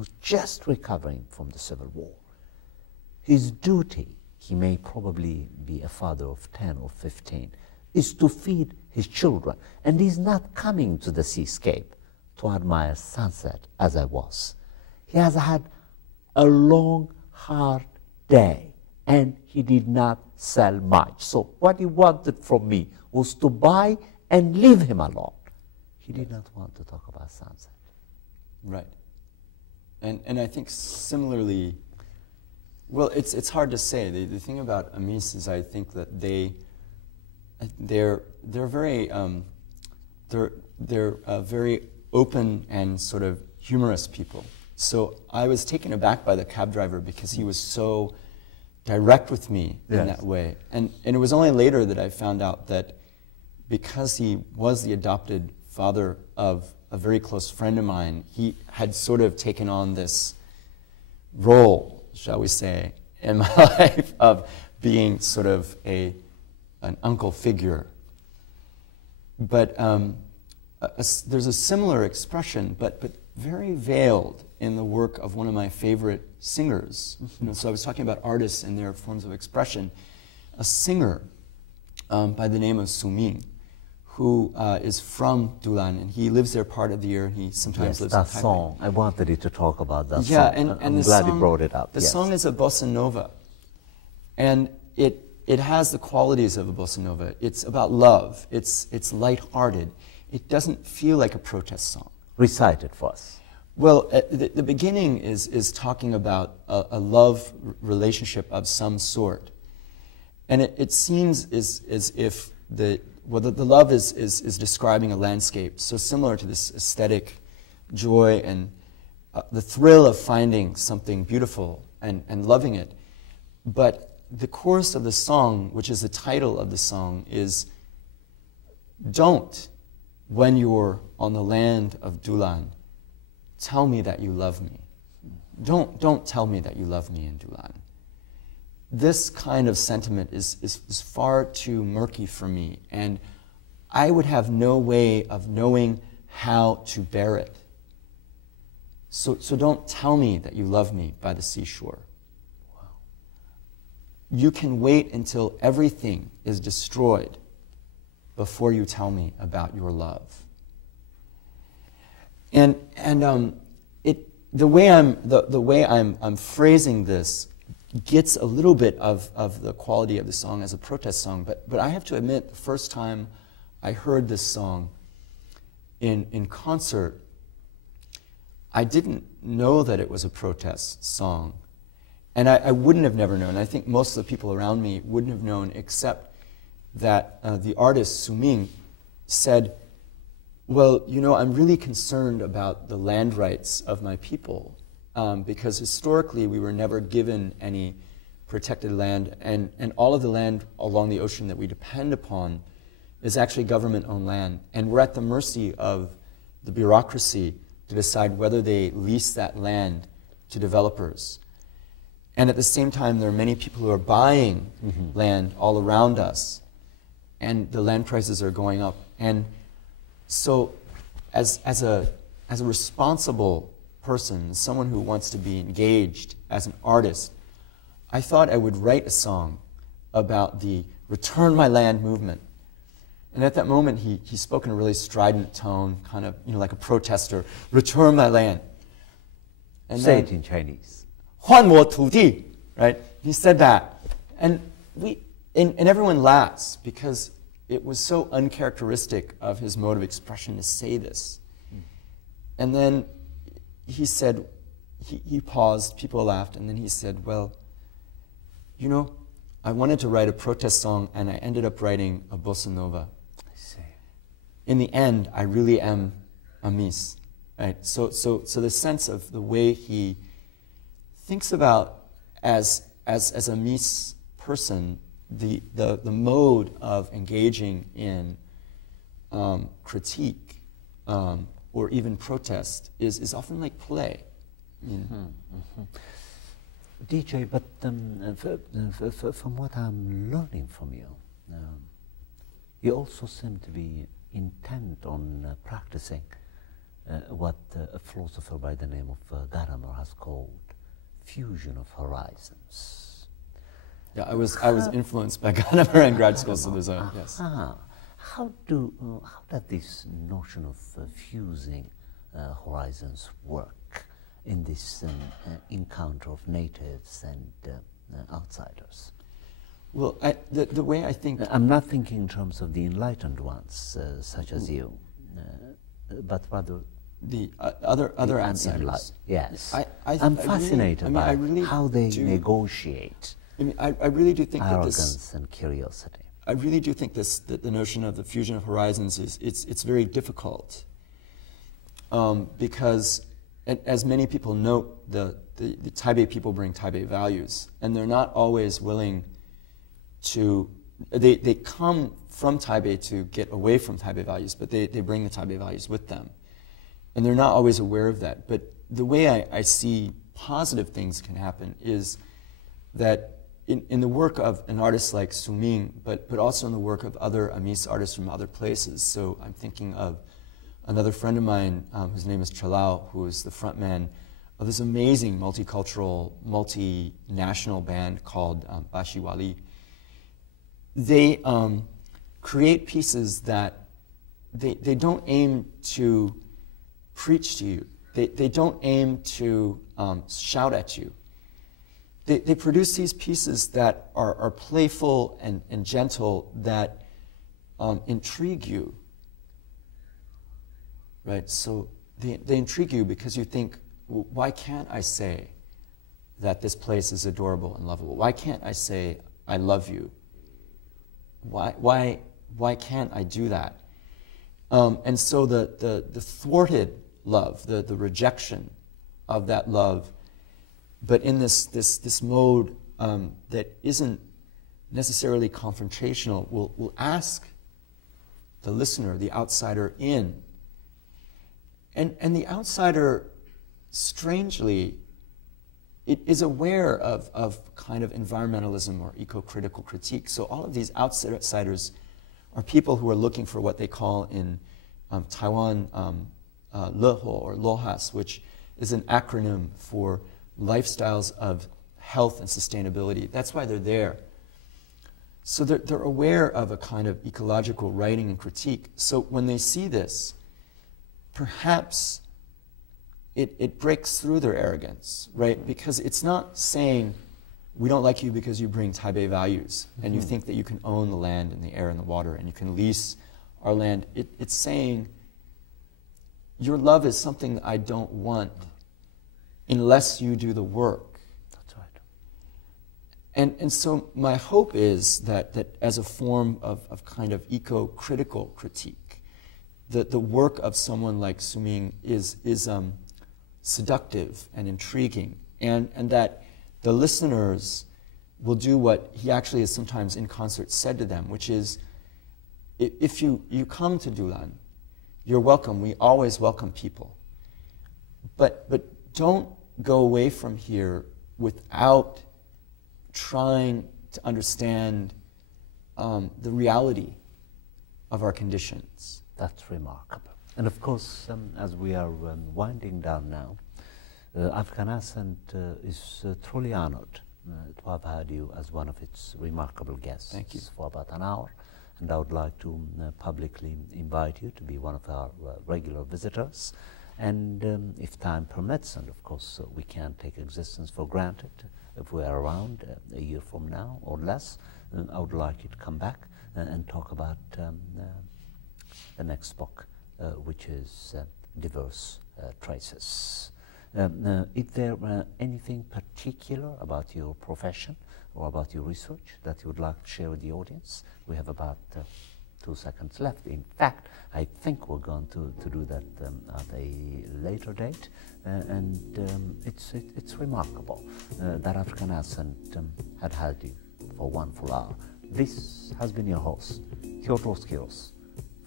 who's just recovering from the Civil War. His duty, he may probably be a father of 10 or 15, is to feed his children. And he's not coming to the seascape to admire sunset as I was. He has had a long, hard day, and he did not sell much. So what he wanted from me was to buy and leave him alone. He did not want to talk about sunset. Right. And I think similarly, well, it's hard to say. The thing about Amis is I think that they're very very open and sort of humorous people. So I was taken aback by the cab driver because he was so direct with me in that way. And it was only later that I found out that because he was the adopted father of a very close friend of mine, he had sort of taken on this role, shall we say, in my life of being sort of an uncle figure. But there's a similar expression, but very veiled in the work of one of my favorite singers. So I was talking about artists and their forms of expression. A singer by the name of Suming, who is from Dulan, and he lives there part of the year, and he sometimes lives in Taipei. That song, I wanted you to talk about that song. Yeah, and I'm glad you brought it up. The song is a bossa nova, and it has the qualities of a bossa nova. It's about love. It's lighthearted. It doesn't feel like a protest song. Recite it for us. Well, the beginning is talking about a love relationship of some sort. And it seems as if the love is describing a landscape, so similar to this aesthetic joy and the thrill of finding something beautiful and loving it. But the chorus of the song, which is the title of the song, is, "Don't, when you're on the land of Dulan, tell me that you love me. Don't tell me that you love me in Dulan." This kind of sentiment is far too murky for me, and I would have no way of knowing how to bear it. So don't tell me that you love me by the seashore. Wow. You can wait until everything is destroyed before you tell me about your love. And the way I'm phrasing this gets a little bit of the quality of the song as a protest song, but I have to admit, the first time I heard this song in concert, I didn't know that it was a protest song, and I wouldn't have never known. I think most of the people around me wouldn't have known, except that the artist Suming said, "Well, you know, I'm really concerned about the land rights of my people, because historically we were never given any protected land, and all of the land along the ocean that we depend upon is actually government-owned land, and we're at the mercy of the bureaucracy to decide whether they lease that land to developers. And at the same time, there are many people who are buying land all around us, and the land prices are going up. And so as a responsible person, someone who wants to be engaged as an artist, I thought I would write a song about the Return My Land movement. And at that moment, he spoke in a really strident tone, kind of, you know, like a protester, "Return my land." And say it in Chinese. 换我土地, right? He said that. And everyone laughs because it was so uncharacteristic of his mode of expression to say this. And then he said, he paused, people laughed, and then he said, "Well, you know, I wanted to write a protest song, and I ended up writing a bossa nova. I see. In the end, I really am Amis." Right? So the sense of the way he thinks about as a Amis person, the mode of engaging in critique or even protest is often like play. DJ, but from what I'm learning from you, you also seem to be intent on practicing what a philosopher by the name of Gadamer has called fusion of horizons. Yeah, I was influenced by Gadamer in grad school, so there's a, yes. How does this notion of fusing horizons work in this encounter of natives and outsiders? Well, the way I think... I'm not thinking in terms of the enlightened ones, such as you, but rather the other outsiders. Yes. I'm fascinated by how they negotiate I really do think arrogance that this... and curiosity. I really do think that the notion of the fusion of horizons it's very difficult because, as many people note, the Taipei people bring Taipei values, and they're not always willing to. They come from Taipei to get away from Taipei values, but they bring the Taipei values with them, and they're not always aware of that. But the way I see positive things can happen is that in the work of an artist like Su Ming, but also in the work of other Amis artists from other places. So I'm thinking of another friend of mine whose name is Chalao, who is the frontman of this amazing multicultural, multinational band called Bashi Wali. They create pieces that they don't aim to preach to you. They don't aim to shout at you. They produce these pieces that are playful and gentle, that intrigue you, right? So they intrigue you because you think, why can't I say that this place is adorable and lovable? Why can't I say, I love you? Why can't I do that? And so the thwarted love, the rejection of that love, but in this mode that isn't necessarily confrontational, will ask the listener, the outsider, in. And the outsider, strangely, it is aware of kind of environmentalism or eco-critical critique. So all of these outsiders are people who are looking for what they call in Taiwan leho or lohas, which is an acronym for lifestyles of health and sustainability. That's why they're there. So they're aware of a kind of ecological writing and critique. So when they see this, perhaps it breaks through their arrogance, right? Because it's not saying, we don't like you because you bring Taipei values, and you think that you can own the land and the air and the water, and you can lease our land. It's saying, your love is something that I don't want unless you do the work. That's right. And so my hope is that as a form of kind of eco-critical critique, the work of someone like Su Ming is seductive and intriguing, and that the listeners will do what he actually has sometimes in concert said to them, which is, if you come to Dulan, you're welcome. We always welcome people. But don't go away from here without trying to understand the reality of our conditions. That's remarkable. And of course, as we are winding down now, African Ascent is truly honored to have had you as one of its remarkable guests. Thank you. For about an hour. And I would like to publicly invite you to be one of our regular visitors. And if time permits, and of course we can't take existence for granted, if we are around a year from now or less, I would like you to come back and talk about the next book, which is Diverse Traces. Is there anything particular about your profession or about your research that you would like to share with the audience? We have about 2 seconds left. In fact, I think we're going to do that at a later date, and it's remarkable that African Ascent had you for one full hour. This has been your host, Kyotros Kiros,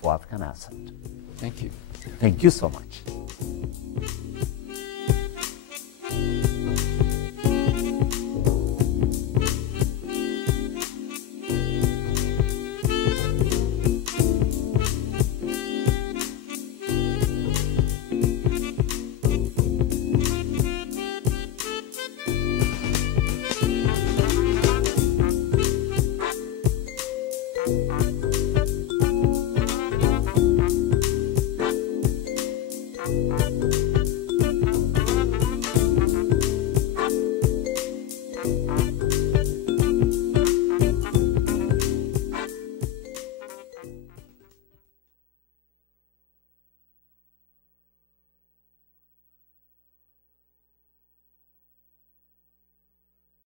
for African Ascent. Thank you. Thank you so much. you.